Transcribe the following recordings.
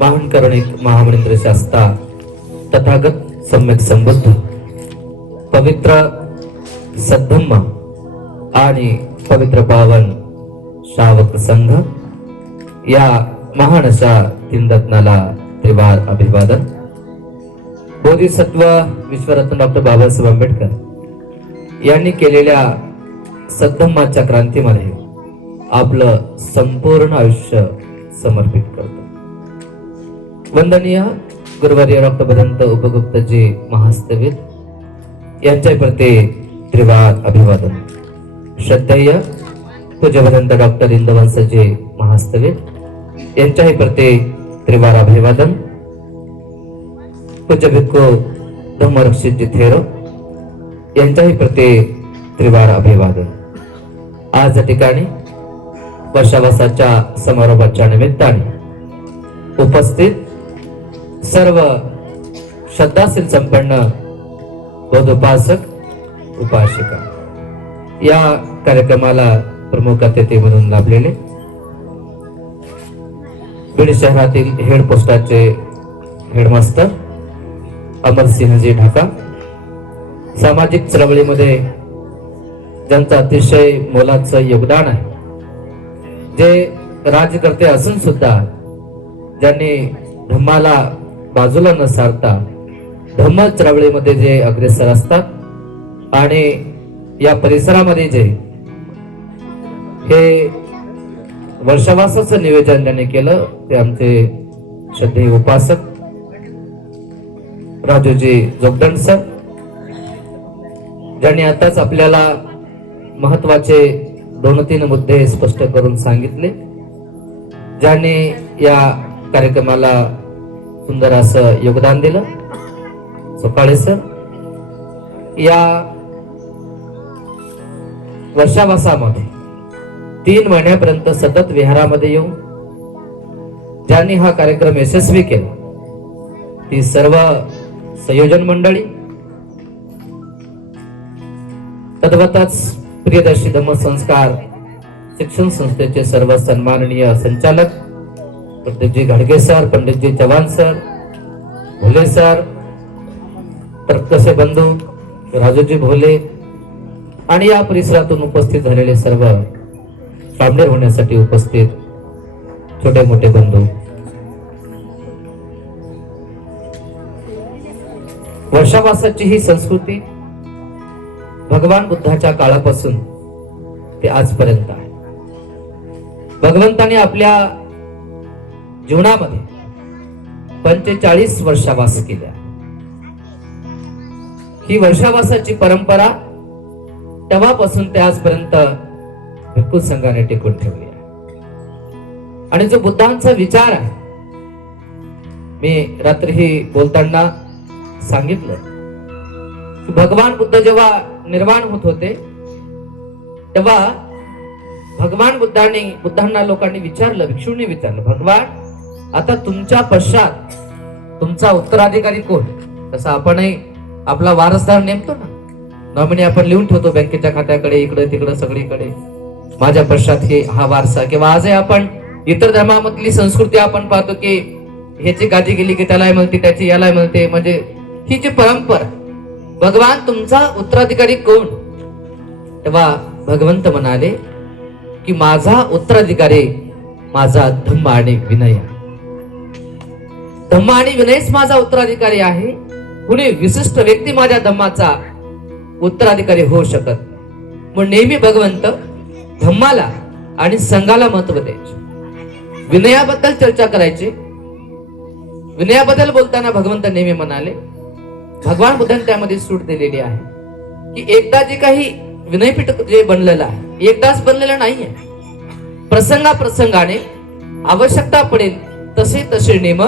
महान करुणिक महामनिंद्र शास्ता तथागत सम्यक संबुद्ध पवित्र सद्धम्म आणि पवित्र पावन श्रावक संघ या महान अशा तीन रत्नाला त्रिवार अभिवादन. बोधिसत्व विश्वरत्न डॉक्टर बाबासाहेब आंबेडकर यांनी केलेल्या सद्धम्माच्या क्रांतीमध्ये आपलं संपूर्ण आयुष्य समर्पित करतो. वंदनीय गुरुवर्य डॉक्टर भदंत उपगुप्तजी महास्तवित यांच्या प्रति त्रिवार अभिवादन. श्रद्धेय पूज्य भदंत डॉक्टर इंदवंसजी महास्तवित यांच्याही प्रति त्रिवार अभिवादन. पूज्य भिक्खू धम्मरक्षितजी थेरो यांच्याही प्रति त्रिवार अभिवादन. आज या ठिकाणी वर्षावसाच्या समारोपाच्या निमित्ताने उपस्थित सर्व श्रद्धाशील संपन्न बौद्ध उपासक उपासिका या कार्यक्रमाला प्रमुख अतिथी म्हणून लाभलेले बीड शहरातील हेड पोस्टाचे हेडमास्टर अमरसिंहजी ढाका, सामाजिक चळवळीमध्ये ज्यांचं अतिशय मोलाचं योगदान आहे, जे राज्यकर्ते असून सुद्धा ज्यांनी धम्माला बाजूला न सारता धम्म चळवळीमध्ये जे अग्रेसर असतात आणि या परिसरामध्ये जे हे वर्षावासाचं नियोजन ज्यांनी केलं ते आमचे श्रद्धेय उपासक राजूजी जोगदंड सर, ज्यांनी आताच आपल्याला महत्वाचे 2-3 मुद्दे स्पष्ट करून सांगितले, ज्यांनी या कार्यक्रमाला सुंदर असं योगदान दिलं. सोपाळे सर या वर्षावासामध्ये 3 महिन्यापर्यंत सतत विहारामध्ये येऊन ज्यांनी हा कार्यक्रम यशस्वी केला ती सर्व संयोजन मंडळी, तद्वतच प्रियदर्शी धम्म संस्कार शिक्षण संस्थेचे सर्व सन्माननीय संचालक पंडितजी घाडगे सर, पंडितजी चव्हाण सर, भोले सर, तर्कसे बंधू राजूजी भोले आणि या परिसरातून उपस्थित झालेले सर्व सामने होण्यासाठी उपस्थित छोटे मोठे बंधू. वर्षावासाची ही संस्कृती भगवान बुद्धाच्या काळापासून ते आजपर्यंत आहे. भगवंताने आपल्या जीवनामध्ये 45 वर्षावास केल्या. ही वर्षावासाची परंपरा तेव्हापासून ते आजपर्यंत भिक्खू संघाने टिकून ठेवली आहे. आणि जो बुद्धांचा विचार आहे, मी रात्री बोलताना सांगितलं की भगवान बुद्ध जेव्हा निर्माण होत होते तेव्हा भगवान बुद्धांना लोकांनी विचारलं, भिक्षूंनी विचारलं, भगवान आता तुमच्या पश्चात तुमचा उत्तराधिकारी कोण? तसं आपणही आपला वारसदार नेमतो ना, नॉमिनी आपण लिहून ठेवतो बँकेच्या खात्याकडे, इकडे तिकडे सगळीकडे, माझ्या पश्चात हा वारसा. किंवा आजही आपण इतर धर्मामधली संस्कृती आपण पाहतो की ह्याची गादी गेली की त्याला मिळते, त्याची याला मिळते. म्हणजे ही जी परंपरा, भगवान तुमचा उत्तराधिकारी कोण? तेव्हा भगवंत म्हणाले की माझा उत्तराधिकारी माझा धम्म आणि विनय. धम्म आणि विनयच माझा उत्तराधिकारी आहे. कुणी विशिष्ट व्यक्ती माझ्या धम्माचा उत्तराधिकारी होऊ शकत. मग नेहमी भगवंत धम्माला आणि संघाला महत्व द्यायचे, विनयाबद्दल चर्चा करायची. विनयाबद्दल बोलताना भगवंत नेहमी म्हणाले, भगवान बुद्धांनी त्यामध्ये सूट दिलेली आहे की एकदा जे काही विनयपीठ जे बनलेलं आहे एकदाच बनलेलं नाहीये. प्रसंगाने आवश्यकता पडेल तसे तसे नियम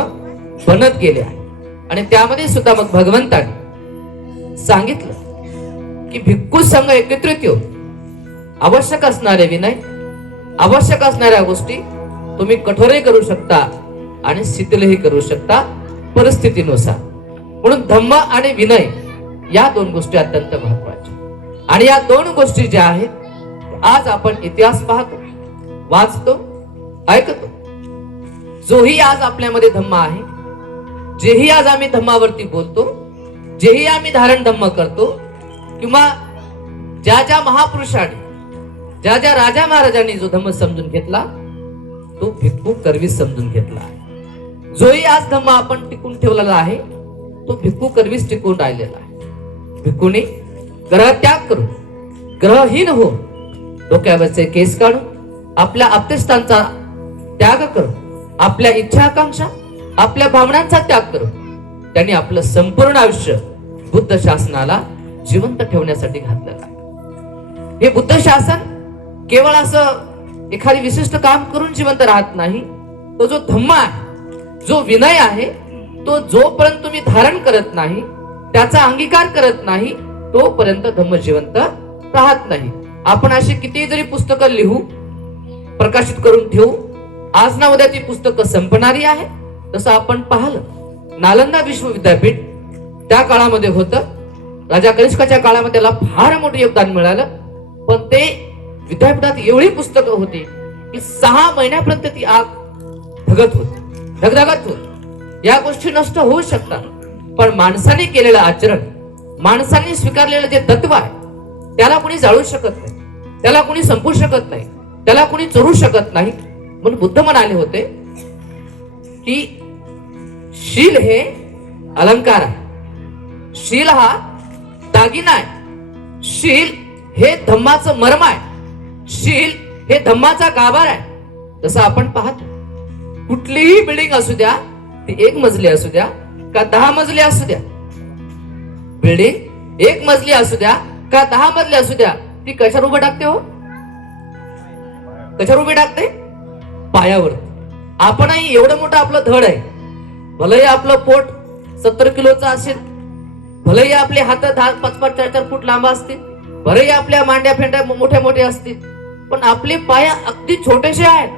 बनत गेले आहे. आणि त्यामध्ये सुद्धा मग भगवंताने सांगितलं की भिक्खू संघ एकत्रित येऊन आवश्यक असणारे विनय, आवश्यक असणाऱ्या गोष्टी तुम्ही कठोरही करू शकता आणि शिथिलही करू शकता परिस्थितीनुसार. म्हणून धम्म आणि विनय या 2 गोष्टी अत्यंत महत्वाच्या. आणि या 2 गोष्टी ज्या आहेत आज आपण इतिहास पाहतो, वाचतो, ऐकतो. जोही आज आपल्यामध्ये धम्म आहे, जेही आज आम्ही धम्मावरती बोलतो, जेही आम्ही धारण धम्म करतो, किंवा ज्या ज्या महापुरुषांनी, ज्या ज्या राजा महाराजांनी जो धम्म समजून घेतला तो भिक्खू करवी समजून घेतला आहे. जोही आज धम्म आपण टिकून ठेवलेला आहे तो भिक्खू करवीच टिकून राहिलेला आहे. भिक्खूने ग्रह त्याग करून, ग्रहहीन हो, डोक्यावरचे केस काढून, आपल्या आपतेस्थानचा त्याग करून, आपल्या इच्छा आकांक्षा, आपल्या भावनांचा त्याग करून त्यांनी आपलं संपूर्ण आयुष्य बुद्ध शासनाला जिवंत ठेवण्यासाठी घातलेलं आहे. हे बुद्ध शासन केवळ असं एखादी विशिष्ट काम करून जिवंत राहत नाही. तो जो धम्म आहे, जो विनय आहे, तो जोपर्यंत तुम्ही धारण करत नाही, त्याचा अंगीकार करत नाही, तोपर्यंत धम्म जिवंत राहत नाही. आपण अशी किती जरी पुस्तकं लिहू, प्रकाशित करून ठेवू, आज ना उद्या ती पुस्तकं संपणारी आहे. तसं आपण पाहिलं नालंदा विश्वविद्यापीठ त्या काळामध्ये होतं, राजा कनिष्काच्या काळामध्ये त्याला फार मोठं योगदान मिळालं. पण ते विद्यापीठात एवढी पुस्तकं होती की 6 महिन्यापर्यंत ती आग धगत होती, धगधगत होती. या गोष्टी नष्ट होऊ शकतात, पण माणसाने केलेलं आचरण, माणसाने स्वीकारलेलं जे तत्व आहे त्याला कोणी जाळू शकत नाही, त्याला कोणी संपू शकत नाही, त्याला कोणी चोरू शकत नाही. म्हणून बुद्ध म्हणाले होते की शील हे अलंकार आहे, शील हा दागिना आहे, शील हे धम्माचं मर्म आहे, शील हे धम्माचा गाभार आहे. जसं आपण पाहतो कुठलीही बिल्डिंग असू द्या, ती 1 मजली असू द्या का 10 मजली असू द्या, बिल्डिंग 1 मजली असू द्या का 10 मजली असू द्या, ती कशावर उभं टाकते हो? कशावर उभी टाकते? पायावर. आपणही एवढं मोठं आपलं धड आहे, भलेही आपलं पोट 70 किलोचं असेल, भलेही आपले हात 5-5, 4-4 फूट लांब असतील, भलेही आपल्या मांड्या फेंड्या मोठ्या मोठ्या असतील, पण आपले पाय अगदी छोटेसे आहेत,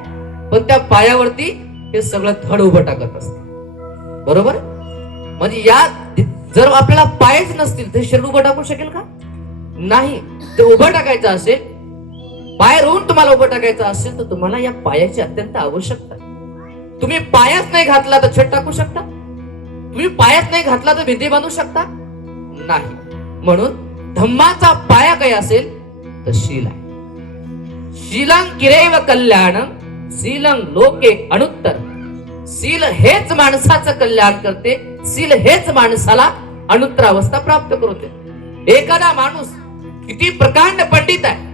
पण त्या पायावरती हे सगळं धड उभं टाकत असते. बरोबर? म्हणजे या जर आपल्याला पायच नसतील तर शरीर उभं टाकू शकेल का? नाही. तर उभं टाकायचं असेल, पाय रोवून तुम्हाला उभं टाकायचं असेल तर तुम्हाला या पायाची अत्यंत आवश्यकता आहे. तुम्ही पायच नाही घातला तर छत टाकू शकता? तुम्ही पायच नाही घातला तर भिंती बांधू शकता? नाही. म्हणून धम्माचा पाया काय असेल तर शील आहे. शीलं किरेव कल्याणं शीलं लोके अनुत्तर. शील हेच माणसाचं कल्याण करते, शील हेच माणसाला अनुत्तर अवस्था प्राप्त करते. एखादा माणूस किती प्रकांड पंडित आहे,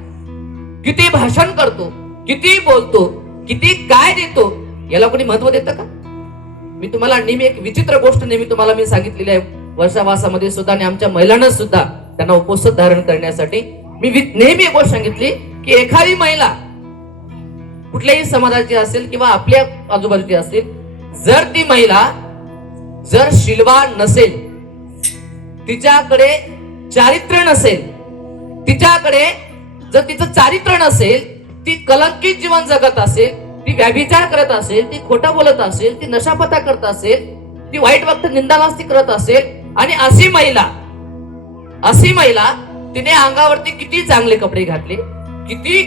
किती भाषण करतो, किती बोलतो, किती काय देतो, याला कोणी महत्व देतं का? मी तुम्हाला नेहमी एक विचित्र गोष्ट नेहमी तुम्हाला मी सांगितलेली आहे, वर्षावासामध्ये सुद्धा आणि आमच्या महिलांना सुद्धा त्यांना उपस्थित धारण करण्यासाठी मी नेहमी एक गोष्ट सांगितली की एखादी महिला कुठल्याही समाजाची असेल किंवा आपल्या आजूबाजूची असेल, जर ती महिला जर शीलवान नसेल, तिच्याकडे चारित्र्य नसेल, तिच्याकडे जर तिचं चारित्र्य नसेल, ती कलंकित जीवन जगत असेल, ती व्याभिचार करत असेल, ती खोटं बोलत असेल, ती नशापता करत असेल, ती वाईट वक्त निंदालास्ती करत असेल, आणि अशी महिला तिने अंगावरती किती चांगले कपडे घातले, किती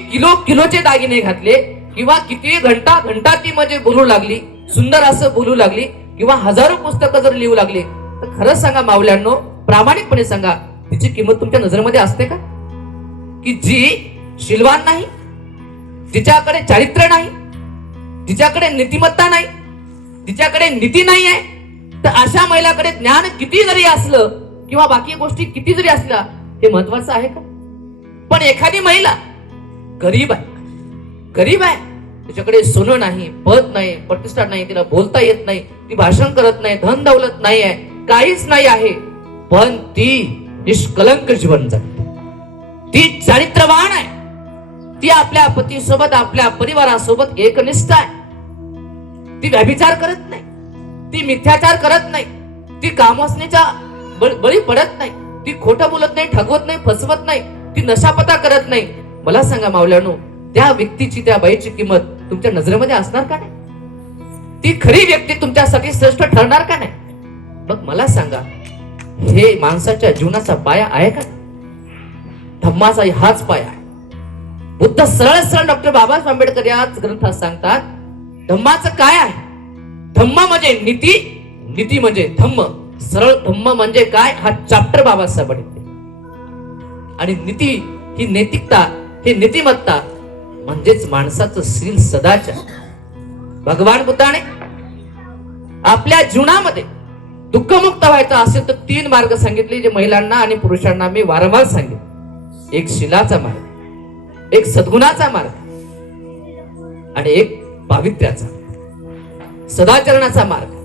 किलोचे दागिने घातले, किंवा किती घंटा ती म्हणजे बोलू लागली, सुंदर असं बोलू लागली, किंवा हजारो पुस्तकं जर लिहू लागली, तर खरंच सांगा मावल्यांनो, प्रामाणिकपणे सांगा, तिची किंमत तुमच्या नजरेमध्ये असते का? की जी शीलवान नाही, जिच्याकडे चारित्र्य नाही, जिच्याकडे नीतिमत्ता नाही, जिच्याकडे नीती नाही आहे, तर अशा महिलाकडे ज्ञान किती जरी असलं किंवा बाकी गोष्टी किती जरी असल्या, हे महत्वाचं आहे का? पण एखादी महिला गरीब आहे, तिच्याकडे सोनं नाही, पद नाही, प्रतिष्ठा नाही, तिला बोलता येत नाही, ती भाषण करत नाही, धन दौलत नाही आहे, काहीच नाही आहे, पण ती निष्कलंक जीवन जगते, ती चारित्र्यवान आहे, ती आपल्या पतीसोबत, आपल्या परिवारासोबत एकनिष्ठ आहे, ती व्यभिचार करत नाही, ती मिथ्याचार करत नाही, ती कामवासनेच्या बळी पडत नाही, ती खोटं बोलत नाही, ठगवत नाही, फसवत नाही, ती नशापता करत नाही. मला सांगा मावल्यानो, त्या व्यक्तीची, त्या बाईची किंमत तुमच्या नजरेमध्ये असणार का नाही? ती खरी व्यक्ती तुमच्यासाठी श्रेष्ठ ठरणार का नाही? मग मला सांगा, हे माणसाच्या जीवनाचा पाया आहे का? धम्माचा हाच पाया आहे. बुद्ध सरळ डॉक्टर बाबासाहेब आंबेडकर याच ग्रंथात सांगतात, धम्माचं काय आहे? धम्म म्हणजे नीती, नीती म्हणजे धम्म. सरळ धम्म म्हणजे काय हा चॅप्टर बाबासाहेबांनी दिले. आणि नीती ही नैतिकता, ही नीतिमत्ता म्हणजेच माणसाचं शील सदाचार. भगवान बुद्धाने आपल्या जीवनामध्ये दुःखमुक्त व्हायचं असेल तर 3 मार्ग सांगितले, जे महिलांना आणि पुरुषांना मी वारंवार सांगितले. एक शीलाचा मार्ग, एक सद्गुणाचा मार्ग आणि एक पावित्र्याचा, सदाचरणाचा मार्ग.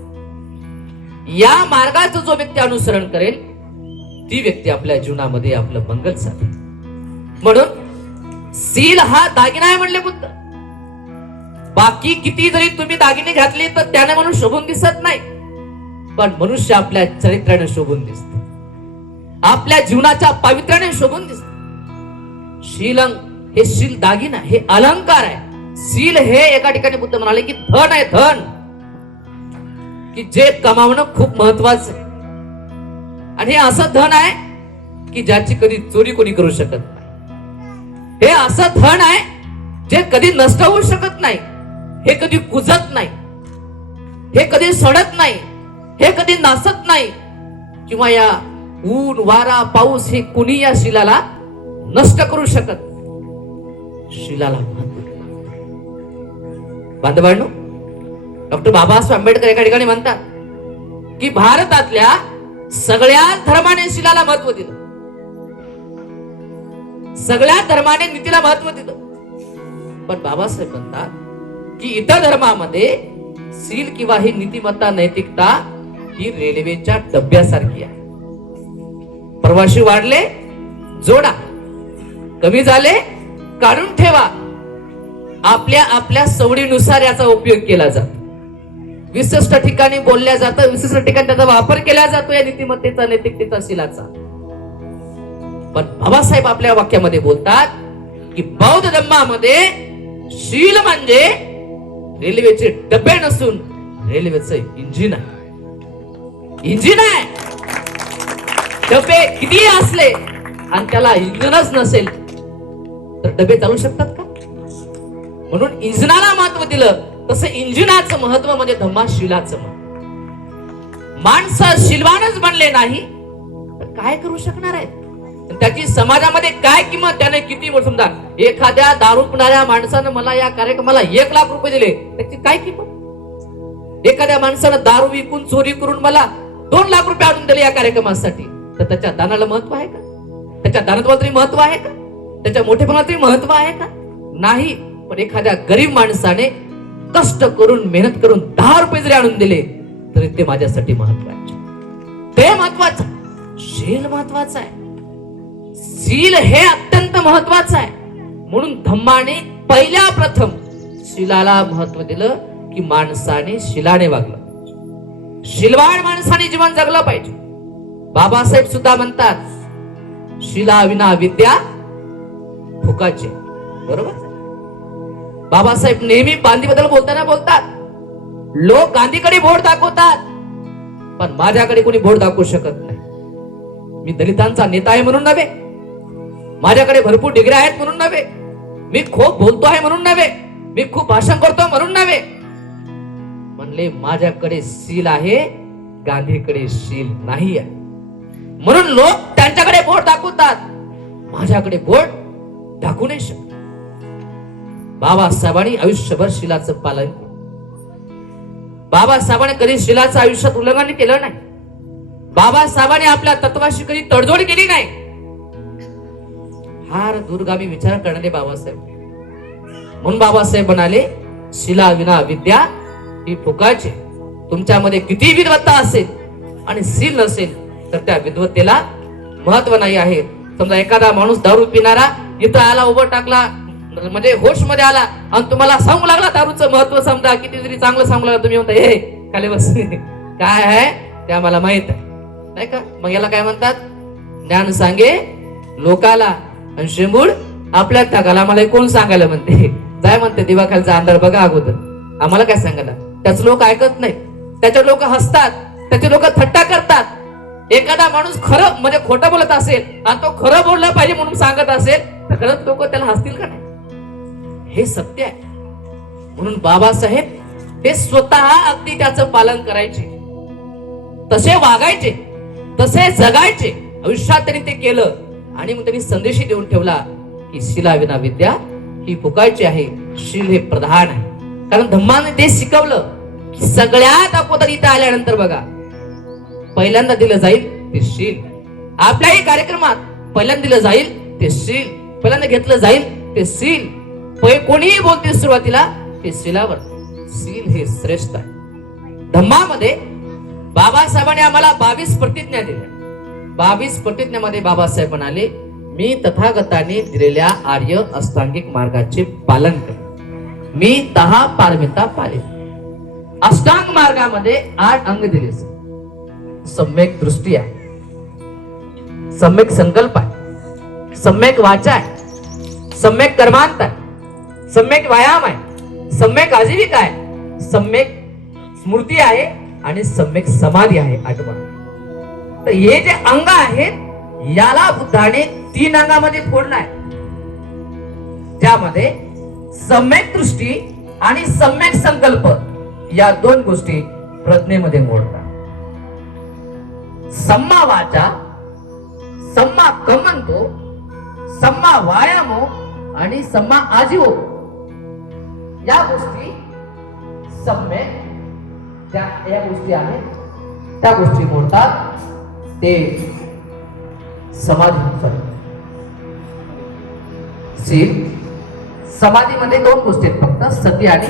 या मार्गाचं जो व्यक्ती अनुसरण करेल ती व्यक्ती आपल्या जीवनामध्ये आपलं मंगल साधेल. म्हणून शील हा दागिना आहे म्हणले बुद्ध. बाकी किती जरी तुम्ही दागिने घातले तर त्याने म्हणून शोभून दिसत नाही, पण मनुष्य आपल्या चरित्राने शोभून दिसते, आपल्या जीवनाच्या पावित्र्याने शोभून दिसते. शीलंग हे शील दागिना, हे अलंकार आहे. शील हे एका ठिकाणी बुद्ध म्हणाले की धन आहे, धन की जे कमावणं खूप महत्वाचं आहे. आणि हे असं धन आहे की ज्याची कधी चोरी कोणी करू शकत नाही. हे असं धन आहे जे कधी नष्ट होऊ शकत नाही, हे कधी कुजत नाही, हे कधी सडत नाही, हे कधी नासत नाही, किंवा या ऊन वारा पाऊस हे कुणी या शिलाला नष्ट करू शकत. शिलाला बांधवांनो, डॉक्टर बाबासाहेब आंबेडकर एका ठिकाणी म्हणतात की भारतातल्या सगळ्या धर्माने शिलाला महत्व दिलं, सगळ्या धर्माने नीतीला महत्व दिलं. पण बाबासाहेब म्हणतात की इतर धर्मामध्ये शील किंवा ही नीतिमत्ता, नैतिकता ही रेल्वेच्या डब्यासारखी आहे. प्रवासी वाढले जोडा, कमी झाले काढून ठेवा. आपल्या आपल्या सवडीनुसार याचा उपयोग केला जातो. विशिष्ट ठिकाणी बोलल्या जातं, विशिष्ट ठिकाणी त्याचा वापर केला जातो या नीतिमत्तेचा, नैतिकतेचा, शीलाचा. पण बाबासाहेब आपल्या वाक्यामध्ये बोलतात की बौद्ध धर्मामध्ये शील म्हणजे रेल्वेचे डबे नसून रेल्वेचं इंजिन आहे. इंजिन आहे. डबे किती असले आणि त्याला इंजिनच नसेल तर डबे चालू शकतात का? म्हणून इंजिनाला महत्व दिलं. तसं इंजिनाचं महत्व म्हणजे धम्माशीलाचं महत्व. माणसं शीलवानच बनले नाही तर काय करू शकणार आहे? त्याची समाजामध्ये काय किंमत, त्याने किती समजा एखाद्या दारू पिणाऱ्या माणसानं मला या कार्यक्रमाला 1 लाख रुपये दिले, त्याची काय किंमत? एखाद्या माणसानं दारू विकून चोरी करून मला 2 लाख रुपये आणून दिले या कार्यक्रमासाठी, तर त्याच्या दानाला महत्व आहे का? त्याच्या दानत्वाला तरी महत्व आहे का? त्याच्या मोठेपणाला तरी महत्व आहे का? नाही. पण एखाद्या गरीब माणसाने कष्ट करून मेहनत करून 10 रुपये जरी आणून दिले तरी ते माझ्यासाठी महत्वाचे, ते महत्वाचं. शील महत्वाचं आहे. शील हे अत्यंत महत्वाचं आहे. म्हणून धम्माने पहिल्या प्रथम शीलाला महत्व दिलं की माणसाने शीलाने वागलं, शीलवान माणसाने जीवन जगलं पाहिजे. बाबासाहेब सुद्धा म्हणतात शीला विना विद्या फुकाची. बरोबर. बाबासाहेब नेहमी गांधीबद्दल बोलताना बोलतात, लोक गांधीकडे बोट दाखवतात पण माझ्याकडे कोणी बोट दाखवू शकत नाही. मी दलितांचा नेता आहे म्हणून नव्हे, माझ्याकडे भरपूर डिग्र्या आहेत म्हणून नव्हे, मी खूप बोलतो आहे म्हणून नव्हे, मी खूप भाषण करतो म्हणून नव्हे. म्हणले माझ्याकडे शील आहे, गांधीकडे शील नाही आहे. म्हणून लोक त्यांच्याकडे बोट दाखवतात, माझ्याकडे बोट दाखवू नाही शकत. बाबासाहेबांनी आयुष्यभर शीलाचं पालन केलं. बाबासाहेबांनी कधी शीलाचं आयुष्यात उल्लंघन केलं नाही. बाबासाहेबांनी आपल्या तत्वाशी कधी तडजोड केली नाही. फार दूरगामी विचार करणारे बाबासाहेब. म्हणून बाबासाहेब म्हणाले शीला विना विद्या ही फुकाची. तुमच्यामध्ये किती विद्वत्ता असेल आणि शील नसेल तर त्या विद्वत्तेला महत्व नाही आहे. समजा एखादा माणूस दारू पिणारा इथं आला, उभं टाकला, म्हणजे होश मध्ये आला आणि तुम्हाला सांगू लागला दारूचं महत्व, समजा किती जरी चांगलं सांगू लागला, तुम्ही म्हणता हे खाली बस, काय आहे ते आम्हाला माहित आहे नाही का? मग याला काय म्हणतात? ज्ञान सांगे लोकाला आणि शेंबूड आपल्या टाकाला. आम्हाला कोण सांगायला म्हणते? जाय म्हणते दिवाखालचा अंधार बघा अगोदर, आम्हाला काय सांगायला? त्याच लोक ऐकत नाही, त्याचे लोक हसतात, त्याचे लोक थट्टा करतात. एखादा माणूस खरं म्हणजे खोटं बोलत असेल आणि तो खरं बोललं पाहिजे म्हणून सांगत असेल तर खरंच लोक त्याला हसतील का नाही? हे सत्य आहे. म्हणून बाबासाहेब ते स्वतः अगदी त्याचं पालन करायचे, तसे वागायचे, तसे जगायचे. आयुष्यात त्यांनी ते केलं आणि मग त्यांनी संदेशही देऊन ठेवला की शिलाविना विद्या ही फुकायची आहे, शील हे प्रधान आहे. कारण धम्माने ते शिकवलं की सगळ्यात अगोदर इथं आल्यानंतर बघा पहिल्यांदा दिलं जाईल ते शील. आपल्याही कार्यक्रमात पहिल्यांदा दिलं जाईल ते शील, पहिल्यांदा घेतलं जाईल ते शील. कोणीही बोलतील सुरुवातीला ते शीलावर. शील हे श्रेष्ठ आहे. धम्मामध्ये बाबासाहेबांनी आम्हाला 22 प्रतिज्ञा दिल्या. 22 प्रतिज्ञेमध्ये बाबासाहेब म्हणाले, मी तथागताने दिलेल्या आर्य अष्टांगिक मार्गाचे पालन कर, मी 10 पारमिता पाळेन. अष्टांग मार्गामध्ये 8 अंग दिले. सम्यक दृष्टी आहे, सम्यक संकल्प आहे, सम्यक वाचा आहे, सम्यक कर्मांत आहे, सम्यक व्यायाम आहे, सम्यक आजीविका आहे, सम्यक स्मृती आहे आणि सम्यक समाधी आहे. 8वां. तर हे जे अंग आहेत याला बुद्धाने 3 अंगामध्ये फोडलं आहे, ज्यामध्ये सम्यक दृष्टी आणि सम्यक संकल्प या 2 गोष्टी प्रज्ञेमध्ये मोडतात. सम्मा वाचा, सम्मा कमंतो, सम्मा व्यायामो आणि सम्मा आजीवो या गोष्टी सम्यक या गोष्टी आहेत, त्या गोष्टी मोडतात. ते समाधी शील. समाधीमध्ये 2 गोष्टी आहेत फक्त, सती आणि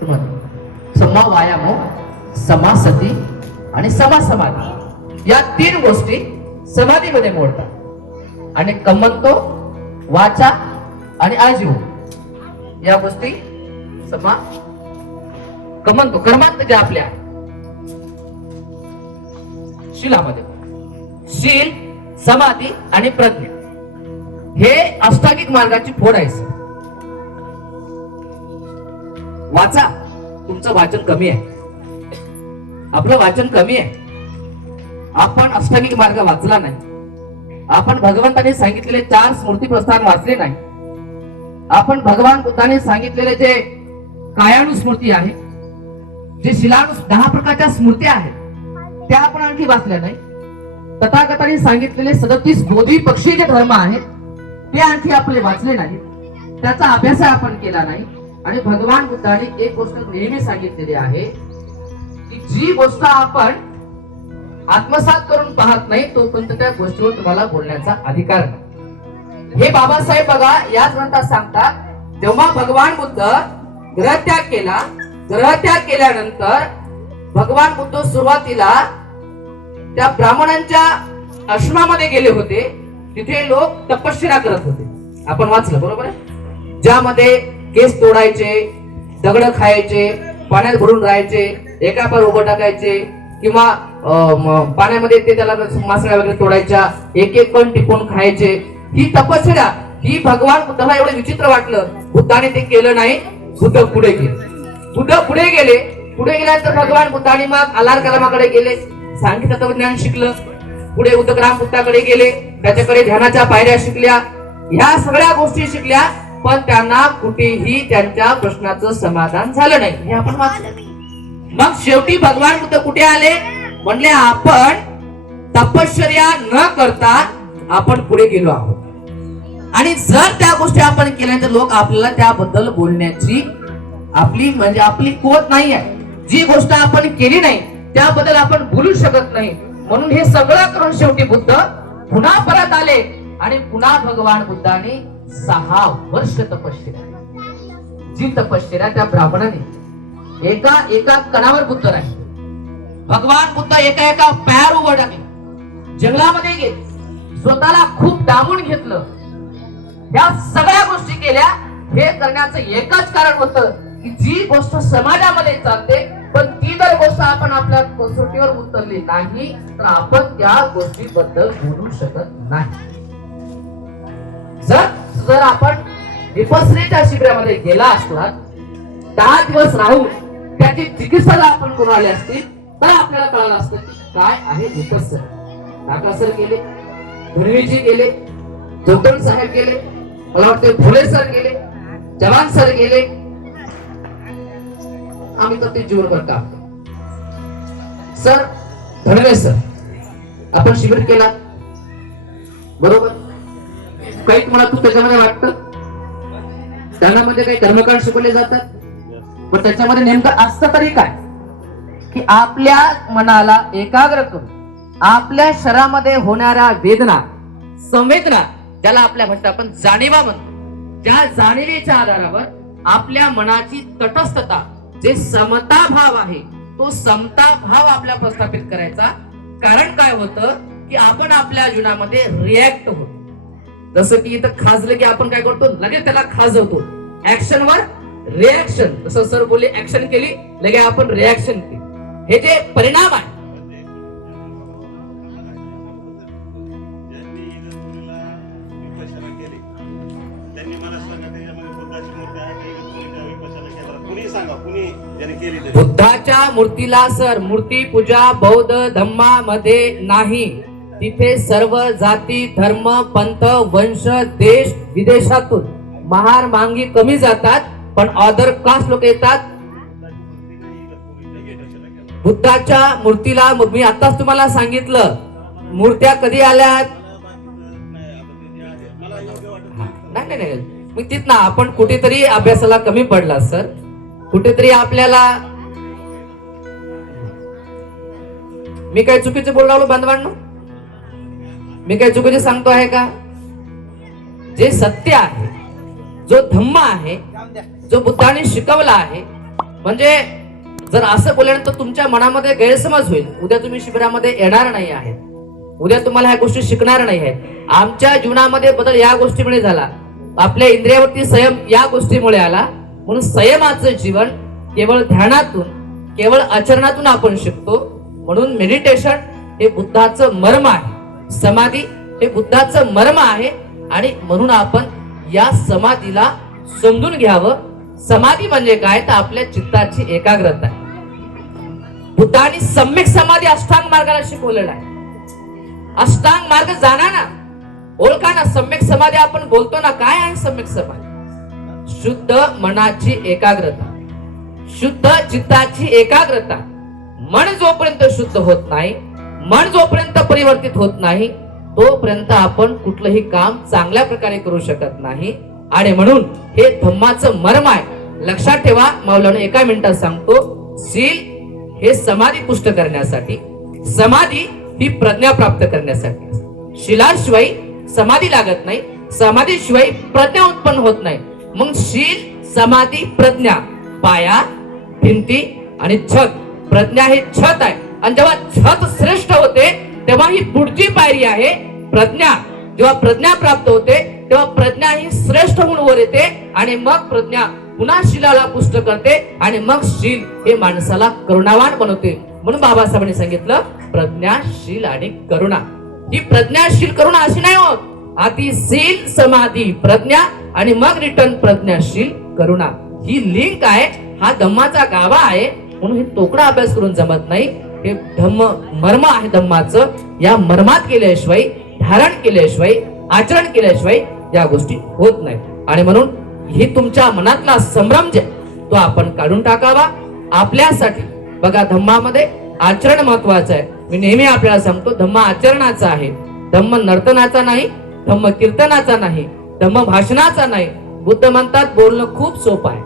समाधी. सम्मा व्यायामो, समा सती आणि समा समाधी या 3 गोष्टी समाधीमध्ये मोडतात. आणि कमंतो, वाचा आणि आजीव या गोष्टी समा कमंतो कर्मांत ज्या आपल्या शीलामध्ये. शील, समाधी आणि प्रज्ञा हे अष्टांगिक मार्गाची फोड आहे. वाचा, तुमचं वाचन कमी आहे, आपलं वाचन कमी आहे. आपण अष्टांगिक मार्ग वाचला नाही, आपण भगवंताने सांगितलेले 4 स्मृती प्रस्थान वाचले नाही, आपण भगवान बुद्धाने सांगितलेले जे कायानुस्मृती आहे, जे शिलानु 10 प्रकारच्या स्मृती आहेत त्या आपण आणखी वाचल्या नाही. तथागतांनी सांगितलेले 37 बोधी पक्षी जे धर्म आहेत ते आणखी आपले वाचले नाही, त्याचा अभ्यास आपण केला नाही. आणि भगवान बुद्धाने एक गोष्ट नेहमी सांगितलेली आहे की जी गोष्ट आपण आत्मसात करून पाहत नाही तोपर्यंत त्या गोष्टीवर तुम्हाला बोलण्याचा अधिकार नाही. हे बाबासाहेब बघा याच ग्रंथात सांगतात, जेव्हा भगवान बुद्ध ग्रहत्याग केला, ग्रहत्याग केल्यानंतर भगवान बुद्ध सुरुवातीला त्या ब्राह्मणांच्या आश्रमामध्ये गेले होते. तिथे लोक तपश्चर्या करत होते, आपण वाचलं बरोबर आहे, ज्यामध्ये केस तोडायचे, दगड खायचे, पाण्यात बुडून राहायचे, एका पार उभं टाकायचे किंवा पाण्यामध्ये ते त्याला मासळ्या वगैरे तोडायच्या, एक कण टिपून खायचे. ही तपश्चर्या ही भगवान बुद्धाला एवढं विचित्र वाटलं, बुद्धाने ते केलं नाही. बुद्ध पुढे गेले, बुद्ध पुढे गेले. पुढे गेल्यानंतर भगवान बुद्धाने मग आलार कलामाकडे गेले, सांख्य तत्वज्ञान शिकलं. पुढे उदकराम बुद्धाकडे गेले, त्याच्याकडे ध्यानाच्या पायऱ्या शिकल्या, ह्या सगळ्या गोष्टी शिकल्या, पण त्यांना कुठेही त्यांच्या प्रश्नाचं समाधान झालं नाही, हे आपण वाचलं. मग शेवटी भगवान बुद्ध कुठे आले, म्हणले आपण तपश्चर्या न करता आपण पुढे गेलो आहोत. आणि जर त्या गोष्टी आपण केल्या तर लोक आपल्याला त्याबद्दल बोलण्याची आपली कुवत नाही आहे. जी गोष्ट आपण केली नाही त्याबद्दल आपण बोलू शकत नाही. म्हणून हे सगळं करून शेवटी बुद्ध पुन्हा परत आले आणि पुन्हा भगवान बुद्धाने 6 वर्ष तपश्चर्या, जी तपश्चर्या त्या ब्राह्मणाने एका कणावर बुद्ध राहिले. भगवान बुद्ध एका पायावर उभं टाकले, जंगलामध्ये गेले, स्वतःला खूप दामून घेतलं. या सगळ्या गोष्टी केल्या. हे करण्याचं एकच कारण होतं की जी गोष्ट समाजामध्ये चालते पण ती जर गोष्ट आपण आपल्या कसोटीवर उतरली नाही तर आपण त्या गोष्टीबद्दल बोलू शकत नाही. जर आपण विपश्यनेच्या शिबिरामध्ये गेला असला, 10 दिवस राहून त्याची चिकित्सा जर आपण करून आली असती तर आपल्याला कळलं असतं की काय आहे विपश्यना. काका सर गेले, धनवीजी गेले, जोतण साहेब गेले, मला वाटतं फुले सर गेले, जवान सर गेले, आम्ही तर ते जीवनभर काम करतो. सर धनवे सर, आपण शिबिर केला बरोबर, काही तुम्हाला खूप त्याच्यामध्ये वाटतं, त्यांना मध्ये काही कर्मकांड शिकवले जातात, पण त्याच्यामध्ये नेमकं असतं तरी काय की आपल्या मनाला एकाग्र करून आपल्या शरीरामध्ये होणाऱ्या वेदना, संवेदना, ज्याला आपल्या भाषेत आपण जाणीवा म्हणतो, त्या जाणीवेच्या आधारावर आपल्या मनाची तटस्थता, जे समता भाव आहे तो समता भाव आपल्या प्रस्थापित करायचा. कारण काय होतं की आपण आपल्या जीवनामध्ये रिॲक्ट होतो. जसं की इथं खाजलं की आपण काय करतो, लगेच त्याला खाजवतो. ऍक्शन वर रिॲक्शन, जसं सर बोलले ऍक्शन केली लगेच आपण रिॲक्शन केली. हे जे परिणाम आहे, बुद्धाच्या मूर्तीला सर मूर्ती पूजा बौद्ध धम्मामध्ये नाही. तिथे सर्व जाती धर्म पंथ वंश देश विदेशातून महार मांगी कमी जातात, पण अदर कास्ट लोक येतात. बुद्धाच्या मूर्तीला, मी आताच तुम्हाला सांगितलं, मूर्त्या कधी आल्यात, नाही मग तिथ ना आपण कुठेतरी अभ्यासाला कमी पडला सर, कुठेतरी आपल्याला. मी काय चुकीचे बोललो आलो बांधवांनो, मी काय चुकीचे सांगतो आहे का? जे सत्य आहे, जो धम्म आहे, जो बुद्धाने शिकवला आहे, म्हणजे जर असं बोलल्यानंतर तुमच्या मनामध्ये गैरसमज होईल. उद्या तुम्ही शिबिरामध्ये येणार नाही आहे, उद्या तुम्हाला ह्या गोष्टी शिकणार नाही आहेत. आमच्या जीवनामध्ये बदल या गोष्टीमुळे झाला, आपल्या इंद्रियावरती संयम या गोष्टीमुळे आला. म्हणून संयमाचं जीवन केवळ ध्यानातून, केवळ आचरणातून आपण शिकतो. म्हणून मेडिटेशन हे बुद्धाचं मर्म आहे, समाधी हे बुद्धाचं मर्म आहे. आणि म्हणून आपण या समाधीला समजून घ्यावं. समाधी म्हणजे काय तर आपल्या चित्ताची एकाग्रता आहे. बुद्धाने सम्यक समाधी अष्टांग मार्गाला शिकवलेला आहे. अष्टांग मार्ग जाणा ना, ओळखा ना. सम्यक समाधी आपण बोलतो ना, काय आहे सम्यक समाधी? शुद्ध मनाची एकाग्रता, शुद्ध चित्ताची एकाग्रता. मन जोपर्यंत शुद्ध होत नाही, मन जोपर्यंत परिवर्तित होत नाही, तोपर्यंत आपण कुठलंही काम चांगल्या प्रकारे करू शकत नाही. आणि म्हणून हे धम्माचं मर्म आहे. लक्षात ठेवा, मौलाना एका मिनिटात सांगतो. सील हे समाधी पुष्ट करण्यासाठी, समाधी ही प्रज्ञा प्राप्त करण्यासाठी. शिलाशिवाय समाधी लागत नाही, समाधीशिवाय प्रज्ञा उत्पन्न होत नाही. मग शील समाधी प्रज्ञा, पाया भिंती आणि छत. प्रज्ञा हे छत आहे, आणि जेव्हा छत श्रेष्ठ होते तेव्हा ही पुढची पायरी आहे प्रज्ञा. जेव्हा प्रज्ञा प्राप्त होते तेव्हा प्रज्ञा ही श्रेष्ठ होऊन वर येते, आणि मग प्रज्ञा पुन्हा शिलाला पुष्ट करते, आणि मग शील हे माणसाला करुणावान बनवते. म्हणून बाबासाहेबांनी सांगितलं प्रज्ञा, शील आणि करुणा. ही प्रज्ञाशील करुणा अशी नाही होत. आधी शील समाधी प्रज्ञा आणि मग रिटर्न प्रज्ञाशील करुणा. ही लिंक आहे, हा धम्माचा गाभा आहे. म्हणून हे तोकडा अभ्यास करून जमत नाही. हे धम्म मर्म आहे धम्माचं. या मर्मात केल्याशिवाय, धारण केल्याशिवाय, आचरण केल्याशिवाय या गोष्टी होत नाही. आणि म्हणून ही तुमच्या मनातला संभ्रम जे तो आपण काढून टाकावा आपल्यासाठी. बघा, धम्मामध्ये आचरण महत्वाचं आहे. मी नेहमी आपल्याला सांगतो, धम्म आचरणाचा आहे, धम्म नर्तनाचा नाही, धम्म कीर्तनाचा नाही, धम्म भाषणाचा नाही. बुद्ध म्हणतात बोलणं खूप सोपं आहे.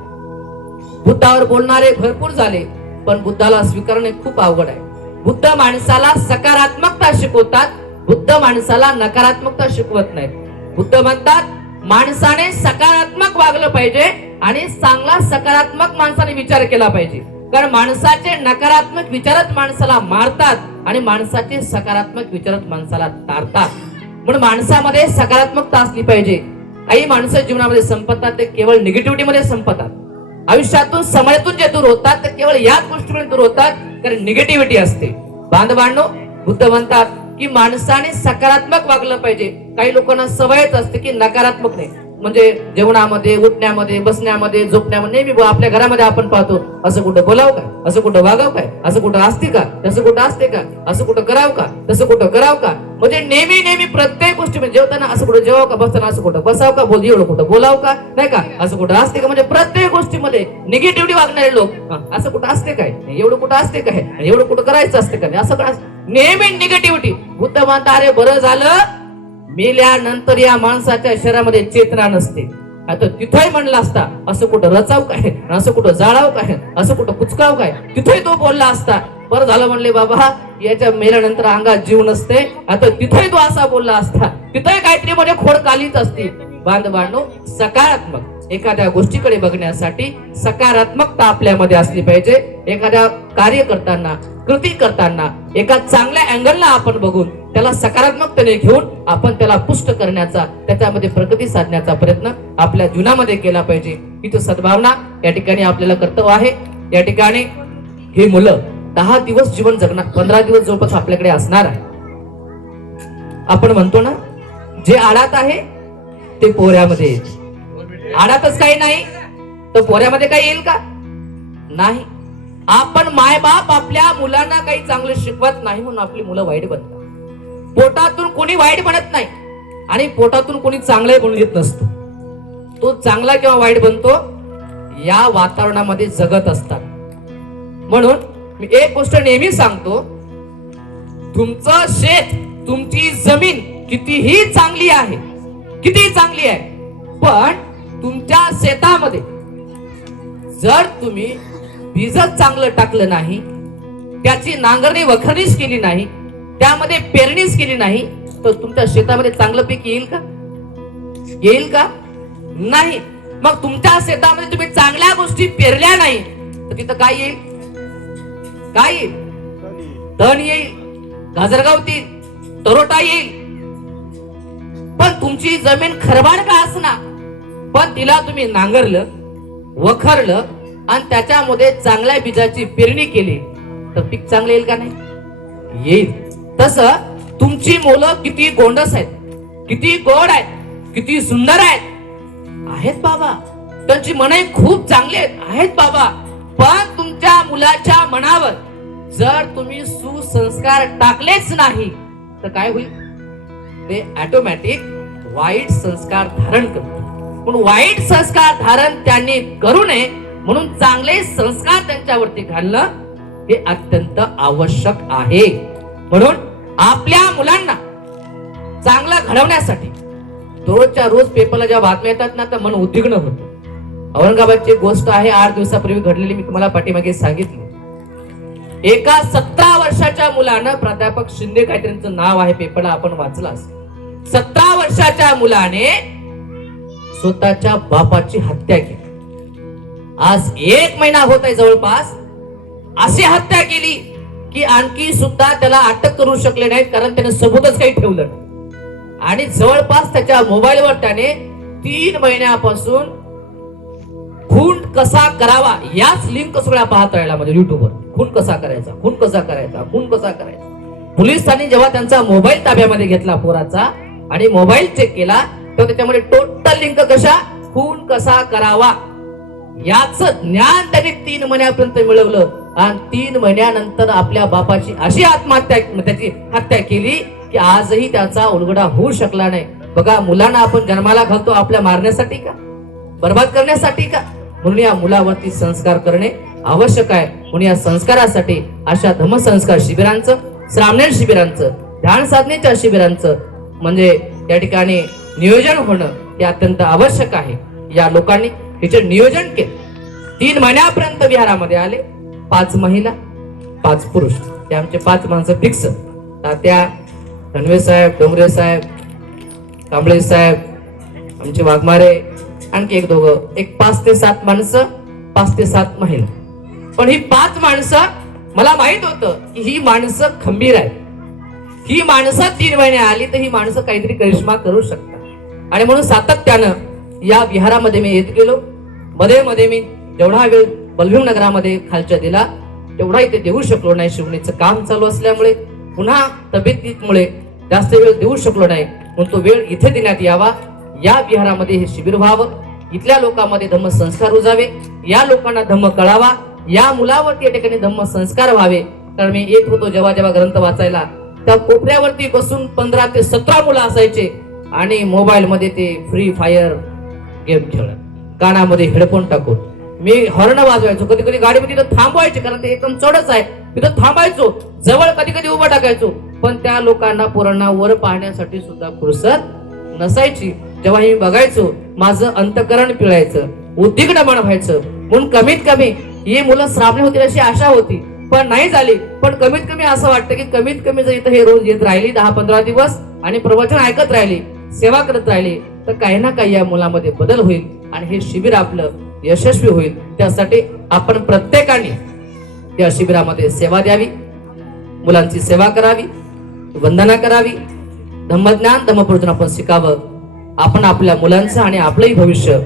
बुद्धावर बोलणारे भरपूर झाले, पण बुद्धाला स्वीकारणे खूप अवघड आहे. बुद्ध माणसाला सकारात्मकता शिकवतात, बुद्ध माणसाला नकारात्मकता शिकवत नाहीत. बुद्ध म्हणतात माणसाने सकारात्मक वागलं पाहिजे, आणि चांगला सकारात्मक माणसाने विचार केला पाहिजे. कारण माणसाचे नकारात्मक विचारच माणसाला मारतात, आणि माणसाचे सकारात्मक विचारच माणसाला तारतात. म्हणून माणसामध्ये सकारात्मकता असली पाहिजे. काही माणसं जीवनामध्ये संपतात ते केवळ निगेटिव्हिटी मध्ये संपतात. आयुष्यातून, समाजातून जे दूर होतात ते केवळ याच गोष्टीमुळे दूर होतात, कारण निगेटिव्हिटी असते. बांधवांनो, बुद्ध म्हणतात की माणसाने सकारात्मक वागलं पाहिजे. काही लोकांना सवयच असते की नकारात्मक नाही. म्हणजे जेवणामध्ये, उठण्यामध्ये, बसण्यामध्ये, झोपण्यामध्ये नेहमी आपल्या घरामध्ये आपण पाहतो, असं कुठं बोलावं का, असं कुठं वागाव काय, असं कुठं असते का, तसं कुठं असते का, असं कुठं करावं का, तसं कुठं करावं का. म्हणजे नेहमी नेहमी प्रत्येक गोष्टी म्हणजे जेवताना असं कुठं जेवावं का, बसताना असं कुठं बसावं का, एवढं कुठं बोलावं का, नाही का, असं कुठं असते का. म्हणजे प्रत्येक गोष्टीमध्ये निगेटिव्हिटी वागणारे लोक, असं कुठं असते काय, एवढं कुठं असते काय, एवढं कुठं करायचं असते का, असं काय, नेहमी निगेटिव्हिटी. बुद्ध म्हणता, अरे बरं झालं मेल्यानंतर या माणसाच्या शरीरामध्ये चेतना नसते. आता तिथंही म्हणला असता असं कुठं रचाव काय, असं कुठं जाळाव काय, असं कुठं कुचकाव काय, तिथेही तो बोलला असता. बरं झालं म्हणले बाबा याच्या मेल्यानंतर अंगात जीव नसते. आता तिथेही तो असा बोलला असता, तिथेही काहीतरी म्हणजे खोड कालीच असते. बांधवांनो, सकारात्मक एखाद्या गोष्टीकडे बघण्यासाठी सकारात्मकता आपल्यामध्ये असली पाहिजे. एखाद्या कार्य करताना, कृती करताना एका चांगल्या अँगलला आपण बघून त्याला सकारात्मकतेने घेऊन आपण त्याला पुष्ट करण्याचा, त्याच्यामध्ये प्रगती साधण्याचा प्रयत्न आपल्या जीवनामध्ये केला पाहिजे. ही सद्भावना या ठिकाणी आपल्याला कर्तव्य आहे. या ठिकाणी ही मुलं 10 दिवस जीवन जगणार, 15 दिवस जवळपास आपल्याकडे असणार आहे. आपण म्हणतो ना, जे आडात आहे ते पोऱ्यामध्ये येईल. आडातच काही नाही तर पोऱ्यामध्ये काही येईल का, नाही. आपण मायबाप आपल्या मुलांना काही चांगलं शिकवत नाही म्हणून आपली मुलं वाईट बनतात. पोटातून कोणी वाईट बनत नाही आणि पोटातून कोणी चांगलं बनून येत नसतो. तो चांगला किंवा वाईट बनतो या वातावरणामध्ये जगत असतात. म्हणून मी एक गोष्ट नेहमी सांगतो, तुमचं शेत, तुमची जमीन कितीही चांगली आहे, किती चांगली आहे, पण तुमच्या शेतामध्ये जर तुम्ही बीजच चांगलं टाकलं नाही, त्याची नांगरणी वखरणीच केली नाही, त्यामध्ये पेरणीच केली नाही, तर तुमच्या शेतामध्ये चांगलं पीक येईल का, येईल का, नाही. मग तुमच्या शेतामध्ये तुम्ही चांगल्या गोष्टी पेरल्या नाही तर तिथं काय येईल, काय येईल, तण येईल, गाजर गावतील, तरोटा येईल. पण तुमची जमीन खरबाड का असणार, पण तिला तुम्ही नांगरलं, वखरलं आणि त्याच्यामध्ये चांगल्या बीजाची पेरणी केली तर पीक चांगलं येईल का, नाही येईल. तसं तुमची मुलं किती गोंडस आहेत, किती गोड आहेत, किती सुंदर आहेत बाबा, त्यांची मनही खूप चांगली आहेत बाबा, पण तुमच्या मुलाच्या मनावर जर तुम्ही सुसंस्कार टाकलेच नाही तर काय होईल, ते ऑटोमॅटिक वाईट संस्कार धारण करतो. म्हणून वाईट संस्कार धारण त्यांनी करू नये म्हणून चांगले संस्कार त्यांच्यावरती घालणं हे अत्यंत आवश्यक आहे. म्हणून आपल्या मुलांना चांगलं घडवण्यासाठी रोजच्या रोज पेपरला ज्या बातम्या येतात ना तर मन उद्विग्न होतं. औरंगाबादची गोष्ट आहे, 8 दिवसापूर्वी घडलेली, मी तुम्हाला पाठीमागे सांगितली. एका 17 वर्षाच्या मुलानं, प्राध्यापक शिंदे काहीतरीचं नाव आहे, पेपरला आपण वाचला असेल, 17 वर्षाच्या मुलाने स्वतःच्या बापाची हत्या केली. आज 1 महिना होत आहे जवळपास, अशी हत्या केली की आणखी सुद्धा त्याला अटक करू शकले नाहीत, कारण त्याने सबूतच काही ठेवलं नाही. आणि जवळपास त्याच्या मोबाईलवर त्याने 3 महिन्यापासून खून कसा करावा याच लिंक सगळ्या पाहत राहिला, म्हणजे युट्यूबवर खून कसा करायचा, खून कसा करायचा, खून कसा करायचा. पोलिसांनी जेव्हा त्यांचा मोबाईल ताब्यामध्ये घेतला पोराचा आणि मोबाईल चेक केला तेव्हा त्याच्यामध्ये टोटल लिंक कशा, खून कसा करावा याच ज्ञान त्यांनी 3 महिन्यापर्यंत मिळवलं. आणि 3 महिन्यानंतर आपल्या बापाची अशी आत्महत्या, त्याची हत्या केली की आजही त्याचा उलगडा होऊ शकला नाही. बघा, मुलांना आपण जन्माला घालतो आपल्या मारण्यासाठी का, बर्बाद करण्यासाठी का. म्हणून या मुलावरती संस्कार करणे आवश्यक आहे. म्हणून या संस्कारासाठी अशा धम्मसंस्कार शिबिरांचं, श्रामणेर शिबिरांचं, ध्यान साधनेच्या शिबिरांचं म्हणजे या ठिकाणी नियोजन होणं हे अत्यंत आवश्यक आहे. या लोकांनी याचे नियोजन केले. 3 महिन्यापर्यंत विहारामध्ये आले, 5 महिला 5 पुरुष, ते आमचे 5 माणसं फिक्स. तात्या, धनवे साहेब, डोंगरे साहेब, कांबळे साहेब, आमचे वाघमारे, आणखी 1-2, एक 5 ते 7 माणसं, 5 ते 7 महिला. पण ही 5 माणसं, मला माहित होतं की ही माणसं खंबीर आहेत. ही माणसं 3 महिने आली तर ही माणसं काहीतरी करिश्मा करू शकतात. आणि म्हणून सातत्यानं या विहारामध्ये मी येत गेलो. मध्ये मध्ये मी जेवढा वेळ बलभीम नगरामध्ये खालच्या दिला तेवढा इथे देऊ शकलो नाही. शिवणीचं काम चालू असल्यामुळे, पुन्हा तब्येतीमुळे जास्त वेळ देऊ शकलो नाही. म्हणून तो वेळ इथे देण्यात यावा या विहारामध्ये हे शिबिर व्हावं, इथल्या लोकांमध्ये धम्म संस्कार रुजावे, या लोकांना धम्म कळावा, या मुलावरती या ठिकाणी धम्म संस्कार व्हावे. कारण मी येत होतो जेव्हा जेव्हा ग्रंथ वाचायला, त्या कोपऱ्यावरती बसून 15 ते 17 मुलं असायचे आणि मोबाईल मध्ये ते फ्री फायर गेम खेळत, कानामध्ये हेडफोन टाकून. मी हॉर्न वाजवायचो, कधी कधी गाडीमध्ये तिथं थांबवायचे कारण ते एकदम चढच आहे, तिथं थांबायचो, जवळ कधी कधी उभं टाकायचो. पण त्या लोकांना पोरांना वर पाहण्यासाठी सुद्धा फुरसत नसायची. जेव्हा मी बघायचो माझं अंतकरण पिळायचं, उद्विग्न मन व्हायचं. म्हणून कमीत कमी ही मुलं श्रावणी होतील अशी आशा होती, पण नाही झाली. पण कमीत कमी असं वाटतं की कमीत कमी जर इथं हे रोज येत राहिली 10-15 दिवस आणि प्रवचन ऐकत राहिली, सेवा करत राहिली, तर काही ना काही या मुलामध्ये बदल होईल आणि हे शिबिर आपलं यशस्वी होईल. त्यासाठी आपण प्रत्येकाने त्या शिबिरामध्ये सेवा द्यावी, मुलांची सेवा करावी, वंदना करावी, धम्मज्ञान धम्मप्रवचन आपण शिकावं. आपण आपल्या मुलांचं आणि आपलंही भविष्य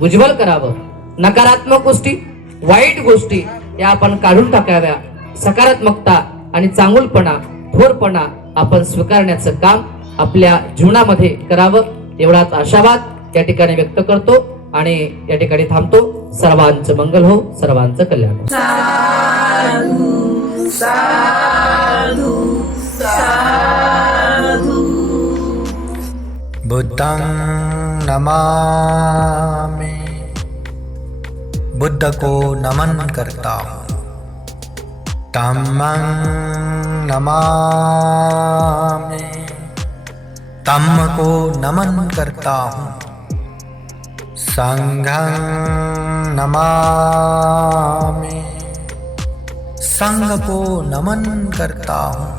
उज्ज्वल करावं. नकारात्मक गोष्टी, वाईट गोष्टी या आपण काढून टाकाव्या. सकारात्मकता आणि चांगुलपणा, थोरपणा आपण स्वीकारण्याचं काम आपल्या जीवनामध्ये करावं. एवढाच आशावाद या ठिकाणी व्यक्त करतो आणि या ठिकाणी थांबतो. सर्वांचं मंगल हो, सर्वांचं कल्याण हो. साधु साधु साधु. बुद्धं नमामि, बुद्ध को नमन करता हूँ. धम्मं नमामि, धम्म को नमन करता हूँ. संघं नमामि, संघ को नमन करता हूँ.